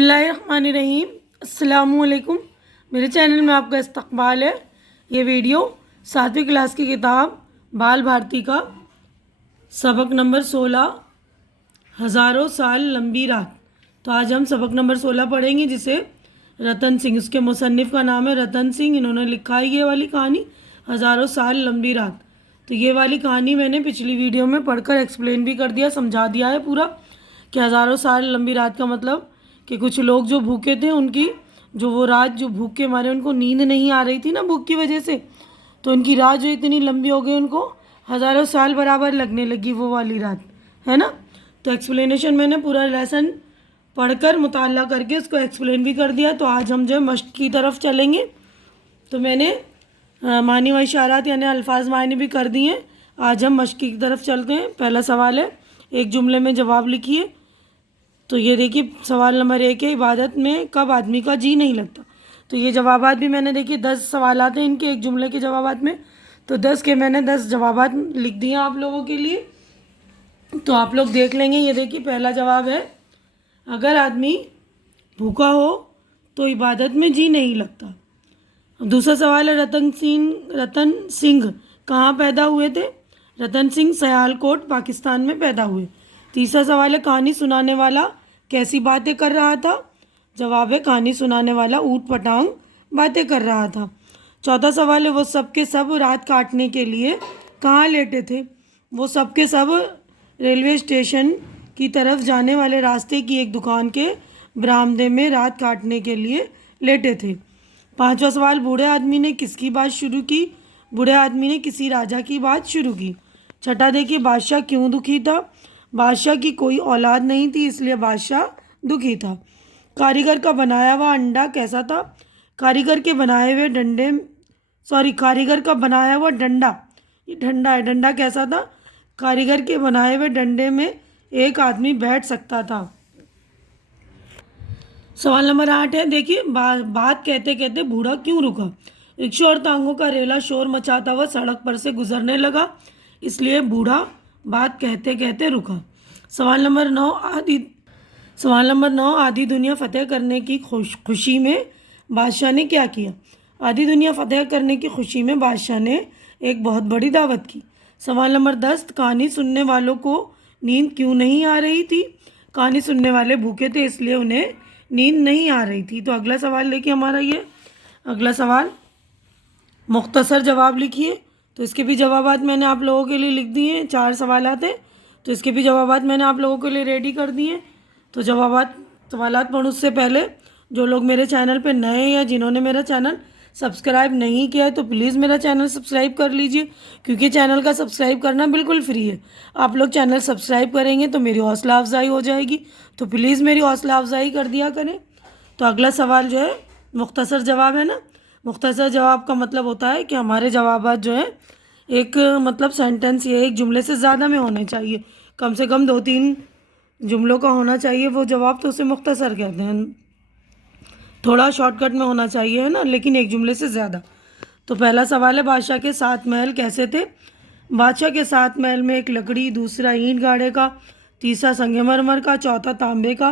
बिस्मिल्लाहिर्रहमानिर्रहीम। अस्सलामुअलैकुम। मेरे चैनल में आपका इस्तकबाल है। ये वीडियो 7वीं क्लास की किताब बाल भारती का सबक नंबर 16 हज़ारों साल लंबी रात। तो आज हम सबक नंबर 16 पढ़ेंगे, जिसे रतन सिंह, उसके मुसन्निफ़ का नाम है रतन सिंह। इन्होंने लिखा है ये वाली कहानी हज़ारों साल लंबी रात। तो ये वाली कहानी मैंने पिछली वीडियो में पढ़कर एक्सप्लेन भी कर दिया, समझा दिया है पूरा कि हज़ारों साल लंबी रात का मतलब कि कुछ लोग जो भूखे थे, उनकी जो वो रात जो भूख के मारे उनको नींद नहीं आ रही थी ना भूख की वजह से, तो उनकी रात जो इतनी लंबी हो गई, उनको हज़ारों साल बराबर लगने लगी वो वाली रात, है ना। तो एक्सप्लेनेशन मैंने पूरा लेसन पढ़कर मुताला करके उसको एक्सप्लेन भी कर दिया। तो आज हम जो है मश्क की तरफ चलेंगे। तो मैंने मानी व इशारात यानी अल्फाज मायने भी कर दिए हैं। आज हम मश्क की तरफ चलते हैं। पहला सवाल है, एक जुमले में जवाब लिखिए। तो ये देखिए सवाल नंबर 1 है, इबादत में कब आदमी का जी नहीं लगता। तो ये जवाबात भी मैंने देखिए 10 सवालात हैं इनके एक जुमले के जवाबात में, तो 10 के मैंने 10 जवाबात लिख दिए आप लोगों के लिए। तो आप लोग देख लेंगे। ये देखिए पहला जवाब है, अगर आदमी भूखा हो तो इबादत में जी नहीं लगता। दूसरा सवाल है, रतन सिंह कहाँ पैदा हुए थे। रतन सिंह सयालकोट पाकिस्तान में पैदा हुए। तीसरा सवाल है, कहानी सुनाने वाला कैसी बातें कर रहा था। जवाब है, कहानी सुनाने वाला ऊट पटांग बातें कर रहा था। चौथा सवाल है, वो सब के सब रात काटने के लिए कहाँ लेटे थे। वो सब के सब रेलवे स्टेशन की तरफ जाने वाले रास्ते की एक दुकान के बरामदे में रात काटने के लिए लेटे थे। पांचवा सवाल, बूढ़े आदमी ने किसकी बात शुरू की। बूढ़े आदमी ने किसी राजा की बात शुरू की। छठा देखिए, बादशाह क्यों दुखी था। बादशाह की कोई औलाद नहीं थी, इसलिए बादशाह दुखी था। कारीगर का बनाया हुआ अंडा कैसा था। कारीगर का बनाया हुआ डंडा, ये डंडा है, डंडा कैसा था। कारीगर के बनाए हुए डंडे में एक आदमी बैठ सकता था। सवाल नंबर 8 है, देखिए बात कहते कहते बूढ़ा क्यों रुका। रिक्शा और टांगों का रेला शोर मचाता हुआ सड़क पर से गुजरने लगा, इसलिए बूढ़ा बात कहते कहते रुका। सवाल नंबर 9, आधी दुनिया फतेह करने की खुशी में बादशाह ने क्या किया। आधी दुनिया फतेह करने की खुशी में बादशाह ने एक बहुत बड़ी दावत की। सवाल नंबर 10, कहानी सुनने वालों को नींद क्यों नहीं आ रही थी। कहानी सुनने वाले भूखे थे, इसलिए उन्हें नींद नहीं आ रही थी। तो अगला सवाल देखिए हमारा ये अगला सवाल, मुख्तसर जवाब लिखिए। तो इसके भी जवाबात मैंने आप लोगों के लिए लिख दिए हैं। 4 सवालात हैं, तो इसके भी जवाबात मैंने आप लोगों के लिए रेडी कर दिए हैं। तो सवालात पढ़ूँ उससे पहले जो लोग मेरे चैनल पे नए हैं या जिन्होंने मेरा चैनल सब्सक्राइब नहीं किया है, तो प्लीज़ मेरा चैनल सब्सक्राइब कर लीजिए, क्योंकि चैनल का सब्सक्राइब करना बिल्कुल फ्री है। आप लोग चैनल सब्सक्राइब करेंगे तो मेरी हौसला अफजाई हो जाएगी, तो प्लीज़ मेरी हौसला अफजाई कर दिया करें। तो अगला सवाल जो है मुख्तसर जवाब है ना। मुख्तसर जवाब का मतलब होता है कि हमारे जवाबात जो है एक मतलब सेंटेंस या एक जुमले से ज़्यादा में होने चाहिए, कम से कम 2-3 जुमलों का होना चाहिए वो जवाब, तो उसे मुख्तसर कहते हैं। थोड़ा शॉर्टकट में होना चाहिए, है ना, लेकिन एक जुमले से ज़्यादा। तो पहला सवाल है, बादशाह के 7 महल कैसे थे। बादशाह के 7 महल में एक लकड़ी, दूसरा ईंट गाड़े का, तीसरा संगमरमर का, चौथा तांबे का,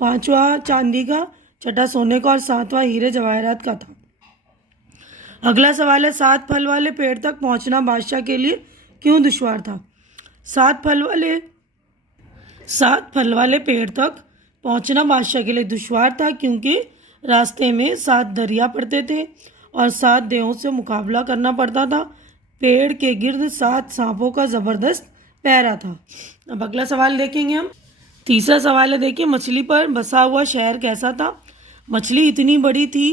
पांचवा चांदी का, छठा सोने का और सातवां हीरे जवाहरात का था। अगला सवाल है, 7 फल वाले पेड़ तक पहुंचना बादशाह के लिए क्यों दुश्वार था। 7 फल वाले पेड़ तक पहुंचना बादशाह के लिए दुश्वार था, क्योंकि रास्ते में 7 दरिया पड़ते थे और 7 देवों से मुकाबला करना पड़ता था। पेड़ के गिर्द 7 सांपों का ज़बरदस्त पहरा था। अब अगला सवाल देखेंगे हम। तीसरा सवाल है, देखिए मछली पर बसा हुआ शहर कैसा था। मछली इतनी बड़ी थी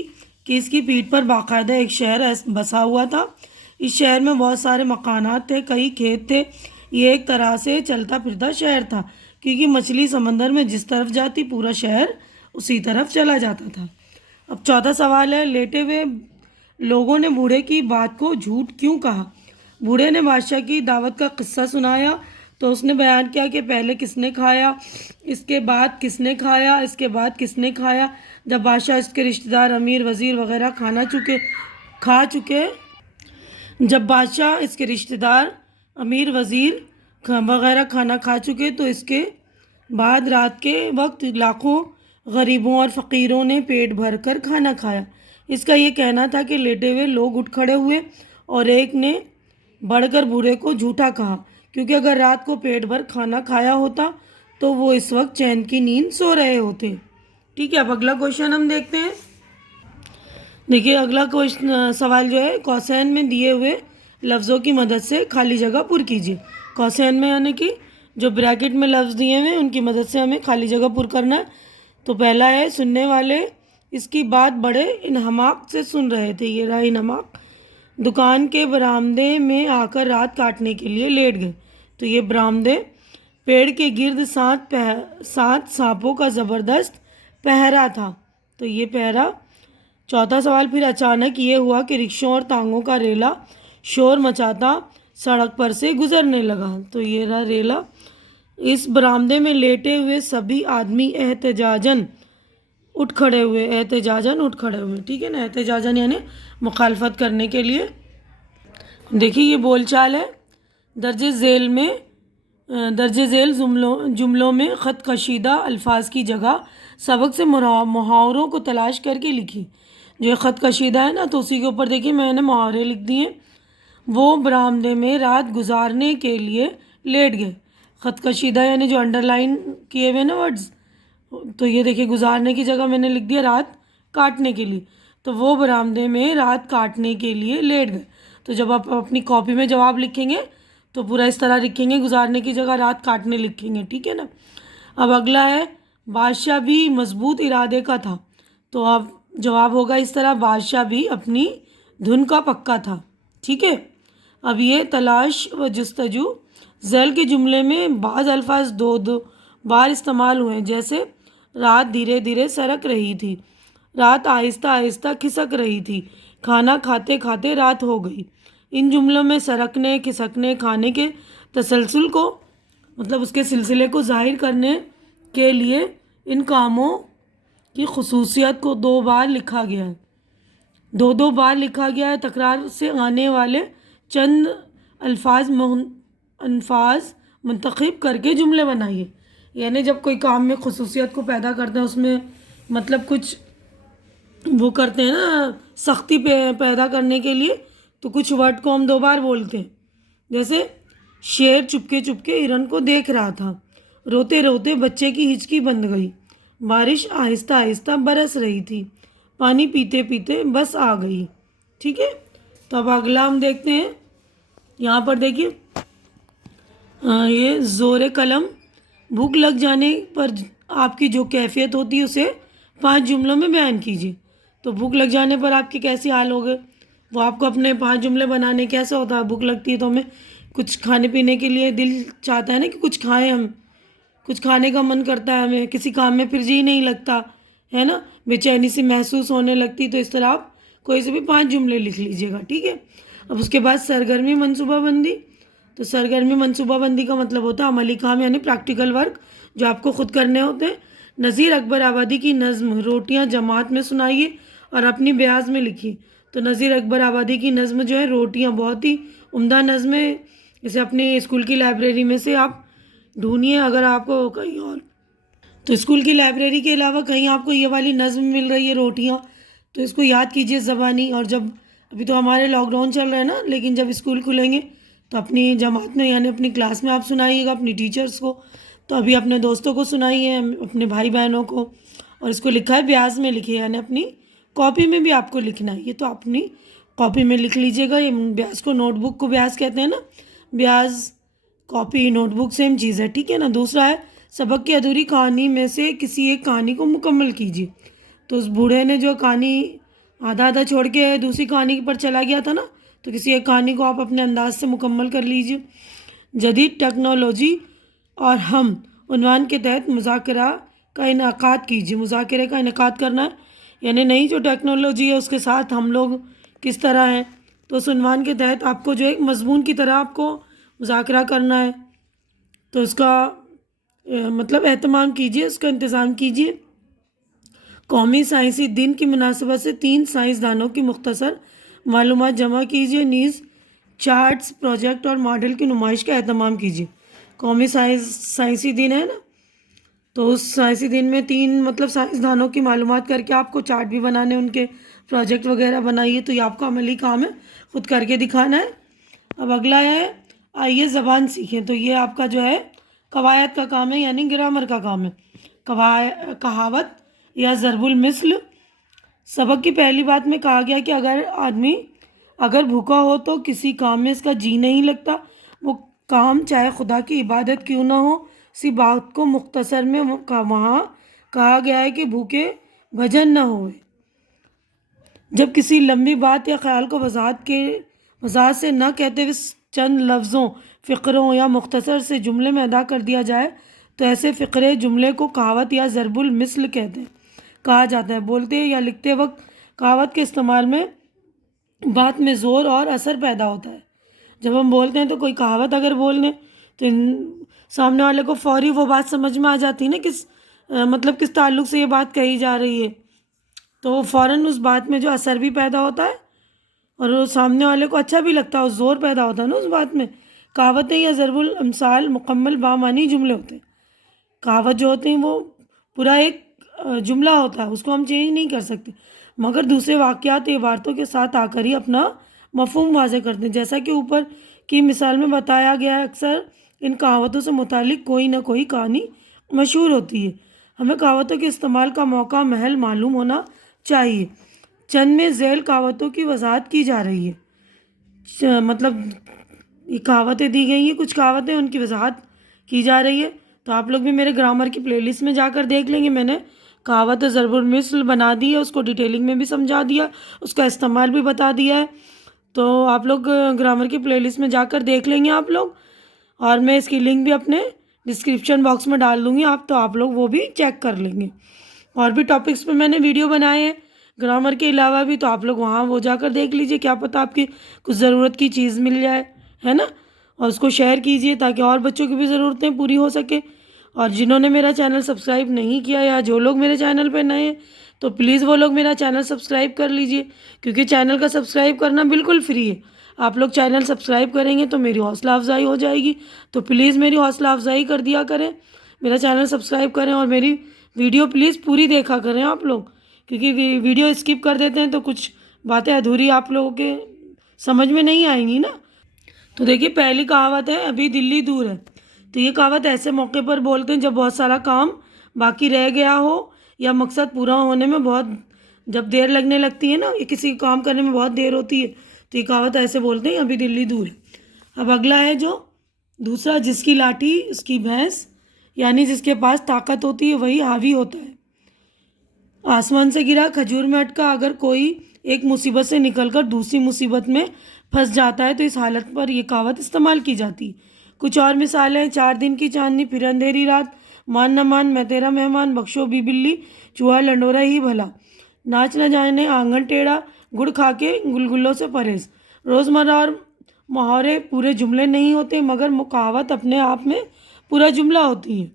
कि इसकी पीठ पर बाकायदा एक शहर बसा हुआ था। इस शहर में बहुत सारे मकानात थे, कई खेत थे। ये एक तरह से चलता फिरता शहर था, क्योंकि मछली समंदर में जिस तरफ जाती पूरा शहर उसी तरफ चला जाता था। अब चौथा सवाल है, लेटे हुए लोगों ने बूढ़े की बात को झूठ क्यों कहा। बूढ़े ने बादशाह की दावत का किस्सा सुनाया, तो उसने बयान किया कि पहले किसने खाया, इसके बाद किसने खाया, इसके बाद किसने खाया। जब बादशाह, इसके रिश्तेदार, अमीर वज़ीर वगैरह खा चुके जब बादशाह, इसके रिश्तेदार, अमीर वज़ीर वगैरह खाना खा चुके, तो इसके बाद रात के वक्त लाखों गरीबों और फ़कीरों ने पेट भर कर खाना खाया। इसका ये कहना था कि लेटे हुए लोग उठ खड़े हुए और एक ने बढ़कर बूढ़े को झूठा कहा, क्योंकि अगर रात को पेट भर खाना खाया होता तो वो इस वक्त चैन की नींद सो रहे होते। ठीक है, अब अगला क्वेश्चन हम देखते हैं। देखिए, अगला क्वेश्चन सवाल जो है, कौसैन में दिए हुए लफ्ज़ों की मदद से खाली जगह पुर कीजिए। कौसैन में यानी कि जो ब्रैकेट में लफ्ज़ दिए हुए हैं उनकी मदद से हमें खाली जगह पुर करना है। तो पहला है, सुनने वाले इसकी बात बड़े इन्हमाक से सुन रहे थे। ये रहा इन्हमाक। दुकान के बरामदे में आकर रात काटने के लिए लेट गए। तो ये बरामदे। पेड़ के गिर्द सात सांपों का ज़बरदस्त पहरा था। तो ये पहरा। चौथा सवाल, फिर अचानक ये हुआ कि रिक्शों और तांगों का रेला शोर मचाता सड़क पर से गुजरने लगा। तो ये रहा रेला। इस बरामदे में लेटे हुए सभी आदमी एहतजाजन उठ खड़े हुए। एहतजाजन उठ खड़े हुए, ठीक है ना। एहतजाजन यानी मुखालफत करने के लिए। देखिए, ये बोलचाल है। दर्जे झेल में दर्जे झेल जुमलों में ख़त कशीदा अल्फाज की जगह सबक से मुहावरों को तलाश करके लिखी। जो ये ख़त कशीदा है ना, तो उसी के ऊपर देखिए मैंने मुहावरे लिख दिए। वो बरामदे में रात गुजारने के लिए लेट गए। ख़त कशीदा यानी जो अंडरलाइन किए हुए ना वर्ड्स, तो ये देखिए गुजारने की जगह मैंने लिख दिया रात काटने के लिए। तो वो बरामदे में रात काटने के लिए लेट गए। तो जब आप अपनी कॉपी में जवाब लिखेंगे तो पूरा इस तरह लिखेंगे, गुजारने की जगह रात काटने लिखेंगे, ठीक है ना। अब अगला है, बादशाह भी मजबूत इरादे का था। तो अब जवाब होगा इस तरह, बादशाह भी अपनी धुन का पक्का था, ठीक है। अब ये तलाश व जस्तजू झैल के जुमले में बाज़ अल्फाज दो दो बार इस्तेमाल हुए, जैसे रात धीरे धीरे सरक रही थी, रात आहिस्ता आहिस्ता खिसक रही थी, खाना खाते खाते रात हो गई। इन जुमलों में सरकने, खिसकने, खाने के तसलसल को, मतलब उसके सिलसिले को ज़ाहिर करने के लिए इन कामों की खसूसियत को दो बार लिखा गया है। दो बार लिखा गया है। तकरार से आने वाले चंद अल्फाज मुंतखब करके जुमले बनाइए। यानी जब कोई काम में खसूसियत को पैदा करते हैं, उसमें मतलब कुछ वो करते हैं ना, सख्ती पैदा करने के लिए, तो कुछ वर्ड को हम दो बार बोलते हैं। जैसे शेर चुपके चुपके हिरन को देख रहा था, रोते रोते बच्चे की हिचकी बंद गई, बारिश आहिस्ता आहिस्ता बरस रही थी, पानी पीते पीते बस आ गई। ठीक है, तो अब अगला हम देखते हैं। यहाँ पर देखिए, ये ज़ोर कलम, भूख लग जाने पर आपकी जो कैफियत होती है उसे 5 जुमलों में बयान कीजिए। तो भूख लग जाने पर आपकी कैसी हाल हो गए, वो आपको अपने 5 जुमले बनाने। कैसा होता है, भूख लगती है तो हमें कुछ खाने पीने के लिए दिल चाहता है ना कि कुछ खाएं, हम कुछ खाने का मन करता है, हमें किसी काम में फिर जी नहीं लगता है ना, बेचैनी सी महसूस होने लगती। तो इस तरह आप कोई से भी 5 जुमले लिख लीजिएगा, ठीक है। अब उसके बाद सरगर्मी मनसूबाबंदी। तो सरगर्मी मनसूबाबंदी का मतलब होता है अमली काम, यानी प्रैक्टिकल वर्क जो आपको खुद करने होते हैं। नज़ीर अकबर आबादी की नज़्म रोटियां जमात में सुनाइए और अपनी ब्याज में लिखिए। तो नज़ीर अकबर आबादी की नज़्म जो है रोटियां, बहुत ही उम्दा नज़्म है। इसे अपनी स्कूल की लाइब्रेरी में से आप ढूंढिए। अगर आपको कहीं और, तो स्कूल की लाइब्रेरी के अलावा कहीं आपको ये वाली नज़्म मिल रही है रोटियां, तो इसको याद कीजिए ज़बानी। और जब अभी तो हमारे लॉकडाउन चल रहा है ना, लेकिन जब स्कूल खुलेंगे तो अपनी जमात में यानी अपनी क्लास में आप सुनाइएगा अपनी टीचर्स को। तो अभी अपने दोस्तों को सुनाइए, अपने भाई बहनों को। और इसको लिखा है ब्याज में लिखिए, यानी अपनी कॉपी में भी आपको लिखना है। ये तो अपनी कॉपी में लिख लीजिएगा। ये ब्याज को, नोटबुक को ब्याज कहते हैं ना, ब्याज कॉपी नोटबुक सेम चीज़ है, ठीक है ना। दूसरा है, सबक की अधूरी कहानी में से किसी एक कहानी को मुकम्मल कीजिए। तो उस बूढ़े ने जो कहानी आधा आधा छोड़ के दूसरी कहानी पर चला गया था ना, तो किसी एक कहानी को आप अपने अंदाज से मुकम्मल कर लीजिए। जदीद टेक्नोलॉजी और हम उन्वान के तहत मुज़ाकरा का इनेकाद कीजिए। मुज़ाकरे का इनेकाद करना है, यानी नई जो टेक्नोलॉजी है उसके साथ हम लोग किस तरह हैं। तो उस उन्वान के तहत आपको जो एक मजमून की तरह आपको मुज़ाकरा करना है। तो उसका मतलब एहतमाम कीजिए, उसका इंतज़ाम कीजिए। कौमी साइंसी दिन की मुनासबत से 3 साइंसदानों की मुख्तसर मालूमात जमा कीजिए। नीज़ चार्ट्स, प्रोजेक्ट और मॉडल की नुमाइश का एहतमाम कीजिए। कौमी साइंसी दिन है ना, तो उस साइंसी दिन में 3 मतलब साइंसदानों की मालूमात करके आपको चार्ट भी बनाने, उनके प्रोजेक्ट वगैरह बनाइए। तो ये आपका अमली काम है, खुद करके दिखाना है। अब अगला है आइए ज़बान सीखें। तो ये आपका जो है कवायद का काम है, यानी ग्रामर का काम है। कहावत या ज़रबुल मिसल। सबक की पहली बात में कहा गया कि अगर भूखा हो तो किसी काम में इसका जी नहीं लगता। वो काम चाहे खुदा की इबादत क्यों ना हो। इसी बात को मुख्तसर में वहाँ कहा गया है कि भूखे भजन न होए। जब किसी लंबी बात या ख्याल को वजाहत से न कहते हुए चंद लफ्ज़ों, फ़िक्रों या मुख्तसर से जुमले में अदा कर दिया जाए तो ऐसे फ़िक्रे जुमले को कहावत या ज़रबुल मिसल कहा जाता है। बोलते या लिखते वक्त कहावत के इस्तेमाल में बात में ज़ोर और असर पैदा होता है। जब हम बोलते हैं तो कोई कहावत अगर बोल लें तो सामने वाले को फौरी वो बात समझ में आ जाती है ना, मतलब किस ताल्लुक़ से ये बात कही जा रही है। तो फ़ौरन उस बात में जो असर भी पैदा होता है और वो सामने वाले को अच्छा भी लगता है, और ज़ोर पैदा होता है ना उस बात में। कहावतें या ज़रबुल अमसाल मुकम्मल बामानी जुमले होते हैं। कहावत जो होते हैं वो पूरा एक जुमला होता है, उसको हम चेंज नहीं कर सकते, मगर दूसरे वाक़यात इबारतों के साथ आकर ही अपना मफ़हूम वाज़ेह करते हैं। जैसा कि ऊपर की मिसाल में बताया गया है, अक्सर इन कहावतों से मुतालिक कोई ना कोई कहानी मशहूर होती है। हमें कहावतों के इस्तेमाल का मौका महल मालूम होना चाहिए। चंद में झैल कहावतों की वजाहत की जा रही है। मतलब ये कहावतें दी गई हैं, कुछ कहावतें उनकी वजाहत की जा रही है। तो आप लोग भी मेरे ग्रामर की प्लेलिस्ट में जाकर देख लेंगे। मैंने कहावत ज़रबुल मिसल बना दी है, उसको डिटेलिंग में भी समझा दिया, उसका इस्तेमाल भी बता दिया है। तो आप लोग ग्रामर की प्लेलिस्ट में जाकर देख लेंगे आप लोग, और मैं इसकी लिंक भी अपने डिस्क्रिप्शन बॉक्स में डाल दूँगी, तो आप लोग वो भी चेक कर लेंगे। और भी टॉपिक्स पे मैंने वीडियो बनाए हैं ग्रामर के अलावा भी, तो आप लोग वहाँ वो जाकर देख लीजिए, क्या पता आपकी कुछ ज़रूरत की चीज़ मिल जाए, है ना। और उसको शेयर कीजिए ताकि और बच्चों की भी ज़रूरतें पूरी हो सके। और जिन्होंने मेरा चैनल सब्सक्राइब नहीं किया या जो लोग मेरे चैनल पर नए हैं तो प्लीज़ वो लोग मेरा चैनल सब्सक्राइब कर लीजिए, क्योंकि चैनल का सब्सक्राइब करना बिल्कुल फ्री है। आप लोग चैनल सब्सक्राइब करेंगे तो मेरी हौसला अफजाई हो जाएगी। तो प्लीज़ मेरी हौसला अफजाई कर दिया करें, मेरा चैनल सब्सक्राइब करें और मेरी वीडियो प्लीज़ पूरी देखा करें आप लोग, क्योंकि वीडियो स्किप कर देते हैं तो कुछ बातें अधूरी आप लोगों के समझ में नहीं आएंगी ना। तो देखिए पहली कहावत है अभी दिल्ली दूर है। तो ये कहावत ऐसे मौके पर बोलते हैं जब बहुत सारा काम बाकी रह गया हो या मकसद पूरा होने में जब देर लगने लगती है ना, ये किसी काम करने में बहुत देर होती है, तो ये कहावत ऐसे बोलते हैं अभी दिल्ली दूर है। अब अगला है जो दूसरा, जिसकी लाठी उसकी भैंस, यानी जिसके पास ताकत होती है वही हावी होता है। आसमान से गिरा खजूर में अटका। अगर कोई एक मुसीबत से निकलकर दूसरी मुसीबत में फंस जाता है तो इस हालत पर यह कहावत इस्तेमाल की जाती है। कुछ और मिसालें, 4 दिन की चांदनी फिर अंधेरी रात, मान न मान मैं तेरा मेहमान, बख्शो भी बिल्ली चूहा लंडोरा ही भला, नाच न जाने आंगन टेढ़ा, गुड़ खा के गुलगुलों से परहेज। रोज़मर्रा और मुहावरे पूरे जुमले नहीं होते, मगर कहावत अपने आप में पूरा जुमला होती है।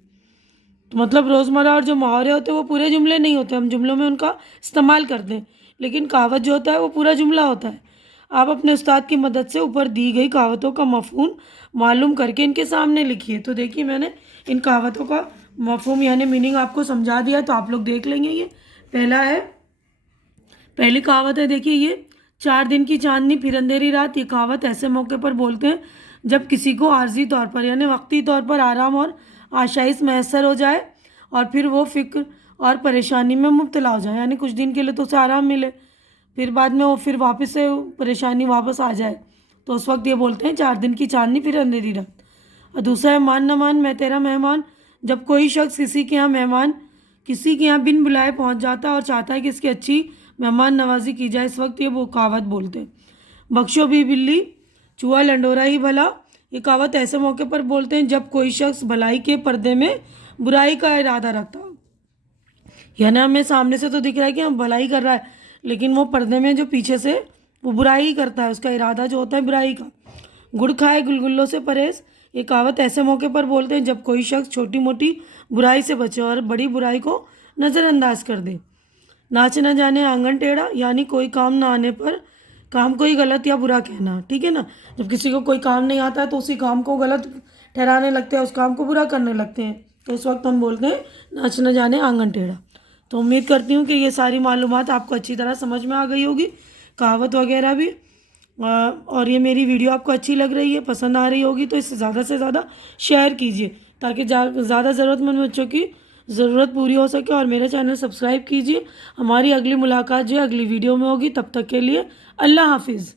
तो मतलब रोज़मर्रा और जो मुहावरे होते हैं वो पूरे जुमले नहीं होते, हम जुमलों में उनका इस्तेमाल करते हैं, लेकिन कहावत जो होता है वो पूरा जुमला होता है। आप अपने उस्ताद की मदद से ऊपर दी गई कहावतों का मफ़हूम मालूम करके इनके सामने लिखिए। तो देखिए मैंने इन कहावतों का मफ़हूम यानी मीनिंग आपको समझा दिया, तो आप लोग देख लेंगे। ये पहली कहावत है, देखिए ये 4 दिन की चांदनी फिर अंधेरी रात। ये कहावत ऐसे मौके पर बोलते हैं जब किसी को आर्जी तौर पर यानी वक्ती तौर पर आराम और आशाइश मैसर हो जाए और फिर वो फ़िक्र और परेशानी में मुब्तला हो जाए, यानी कुछ दिन के लिए तो उसे आराम मिले, फिर बाद में वो फिर वापस से परेशानी वापस आ जाए, तो उस वक्त ये बोलते हैं 4 दिन की चांदनी फिर अंधेरी रात। और दूसरा है मान न मान मैं तेरा मेहमान। जब कोई शख्स किसी के यहाँ बिन बुलाए पहुँच जाता है और चाहता है कि इसकी अच्छी मेहमान नवाजी की जाए, इस वक्त ये वो कहावत बोलते हैं। बख्शो भी बिल्ली चूहा लंडोरा ही भला। ये कहावत ऐसे मौके पर बोलते हैं जब कोई शख्स भलाई के पर्दे में बुराई का इरादा रखता हो, यानी हमें सामने से तो दिख रहा है कि हम भलाई कर रहा है, लेकिन वो पर्दे में जो पीछे से वो बुराई ही करता है, उसका इरादा जो होता है बुराई का। गुड़ खाए गुलगुल्लों से परहेज। ये कहावत ऐसे मौके पर बोलते हैं जब कोई शख्स छोटी मोटी बुराई से बचे और बड़ी बुराई को नज़रअंदाज कर दे। नाच न जाने आंगन टेढ़ा, यानी कोई काम ना आने पर काम को ही गलत या बुरा कहना, ठीक है ना। जब किसी को कोई काम नहीं आता है तो उसी काम को गलत ठहराने लगते हैं, उस काम को बुरा करने लगते हैं, तो उस वक्त हम बोलते हैं नाच न जाने आंगन टेढ़ा। तो उम्मीद करती हूँ कि ये सारी मालूमात आपको अच्छी तरह समझ में आ गई होगी, कहावत वगैरह भी। और ये मेरी वीडियो आपको अच्छी लग रही है, पसंद आ रही होगी, तो इसे ज़्यादा से ज़्यादा शेयर कीजिए ताकि ज़्यादा ज़रूरतमंद बच्चों की ज़रूरत पूरी हो सके। और मेरा चैनल सब्सक्राइब कीजिए। हमारी अगली मुलाकात जो है अगली वीडियो में होगी। तब तक के लिए अल्लाह हाफिज़।